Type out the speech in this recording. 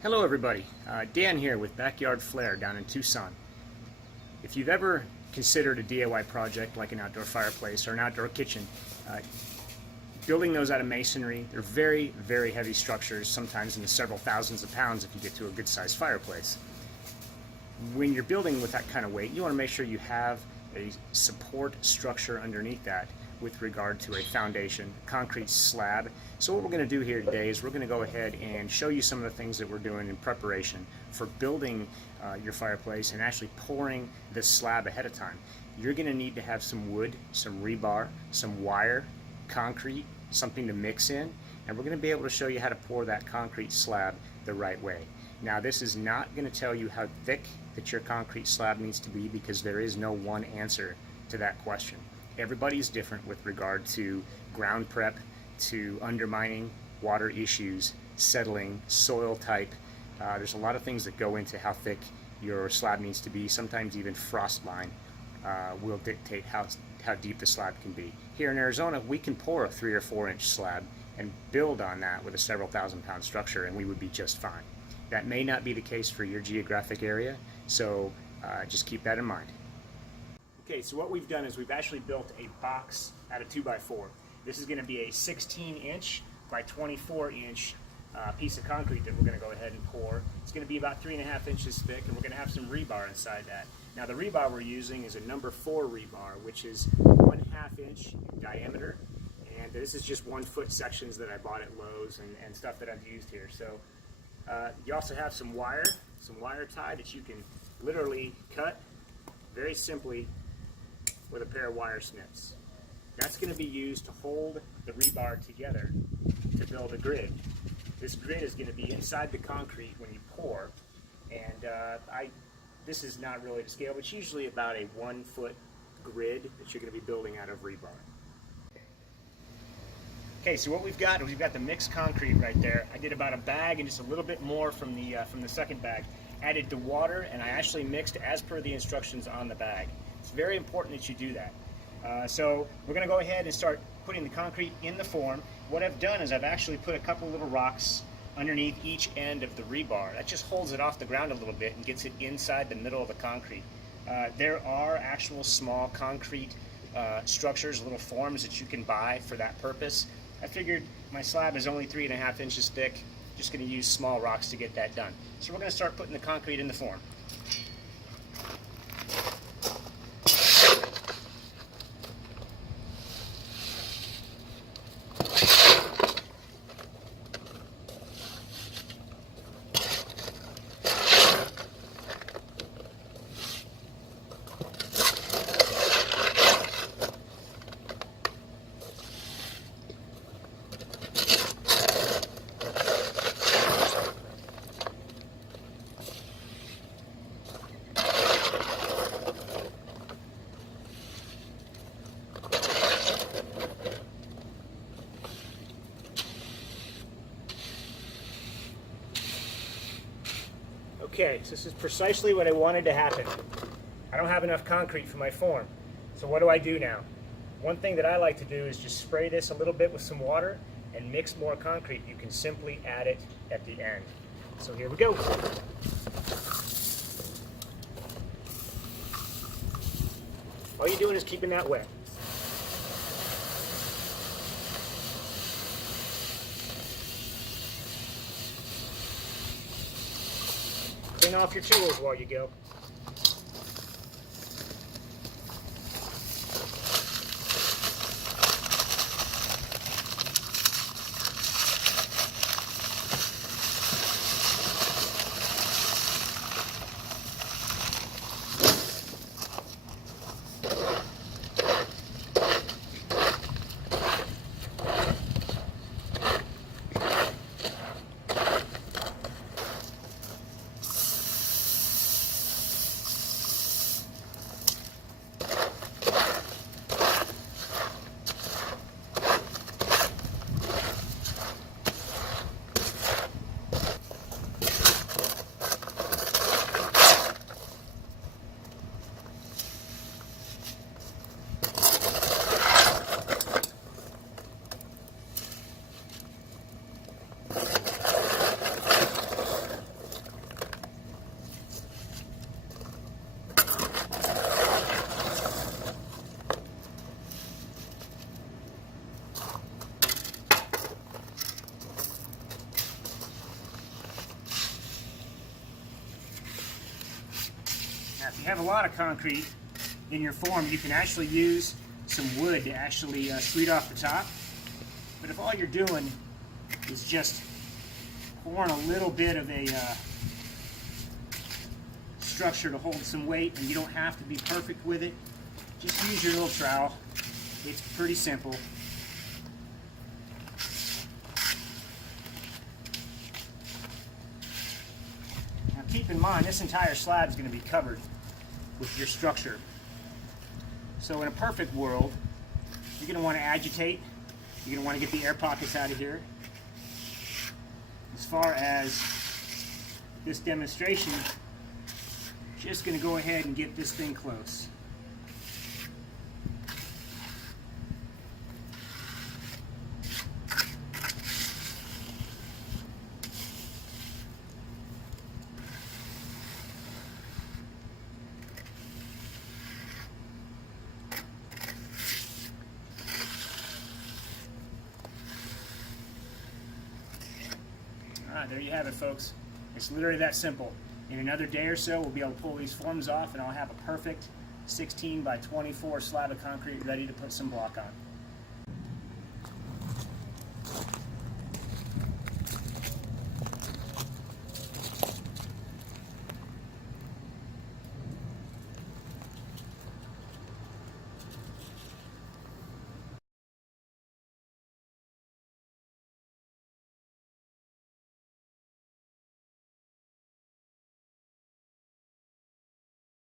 Hello everybody, Dan here with Backyard Flair down in Tucson. If you've ever considered a DIY project like an outdoor fireplace or an outdoor kitchen, building those out of masonry, they're very, very heavy structures, sometimes in the several thousands of pounds if you get to a good sized fireplace. When you're building with that kind of weight, you want to make sure you have a support structure underneath that with regard to a foundation, concrete slab. So what we're going to do here today is we're going to go ahead and show you some of the things that we're doing in preparation for building your fireplace and actually pouring this slab ahead of time. You're going to need to have some wood, some rebar, some wire, concrete, something to mix in, and we're going to be able to show you how to pour that concrete slab the right way. Now, this is not going to tell you how thick that your concrete slab needs to be, because there is no one answer to that question. Everybody's different with regard to ground prep, to undermining, water issues, settling, soil type. There's a lot of things that go into how thick your slab needs to be. Sometimes even frost line will dictate how deep the slab can be. Here in Arizona, we can pour a 3 or 4 inch slab and build on that with a several thousand pound structure, and we would be just fine. That may not be the case for your geographic area, so just keep that in mind. Okay, so what we've done is we've actually built a box out of 2x4. This is going to be a 16 inch by 24 inch piece of concrete that we're going to go ahead and pour. It's going to be about 3.5 inches thick, and we're going to have some rebar inside that. Now, the rebar we're using is a number 4 rebar, which is 1/2 inch in diameter, and this is just 1 foot sections that I bought at Lowe's and stuff that I've used here. So you also have some wire tie that you can literally cut very simply with a pair of wire snips. That's going to be used to hold the rebar together to build a grid. This grid is going to be inside the concrete when you pour, and this is not really to scale, but it's usually about a 1 foot grid that you're going to be building out of rebar. Okay, so what we've got is we've got the mixed concrete right there. I did about a bag and just a little bit more from the second bag. Added the water, and I actually mixed as per the instructions on the bag. It's very important that you do that. So we're going to go ahead and start putting the concrete in the form. What I've done is I've actually put a couple little rocks underneath each end of the rebar. That just holds it off the ground a little bit and gets it inside the middle of the concrete. There are actual small concrete structures, little forms that you can buy for that purpose. I figured my slab is only 3.5 inches thick. Just going to use small rocks to get that done. So we're going to start putting the concrete in the form. Okay, so this is precisely what I wanted to happen. I don't have enough concrete for my form. So what do I do now? One thing that I like to do is just spray this a little bit with some water and mix more concrete. You can simply add it at the end. So here we go. All you're doing is keeping that wet. Clean off your tools while you go. have a lot of concrete in your form, you can actually use some wood to actually screed off the top. But if all you're doing is just pouring a little bit of a structure to hold some weight, and you don't have to be perfect with it, just use your little trowel. It's pretty simple. Now keep in mind, this entire slab is going to be covered with your structure. So in a perfect world, you're going to want to agitate. You're going to want to get the air pockets out of here. As far as this demonstration, just going to go ahead and get this thing close. Alright, there you have it, folks. It's literally that simple. In another day or so, we'll be able to pull these forms off, and I'll have a perfect 16 by 24 slab of concrete ready to put some block on.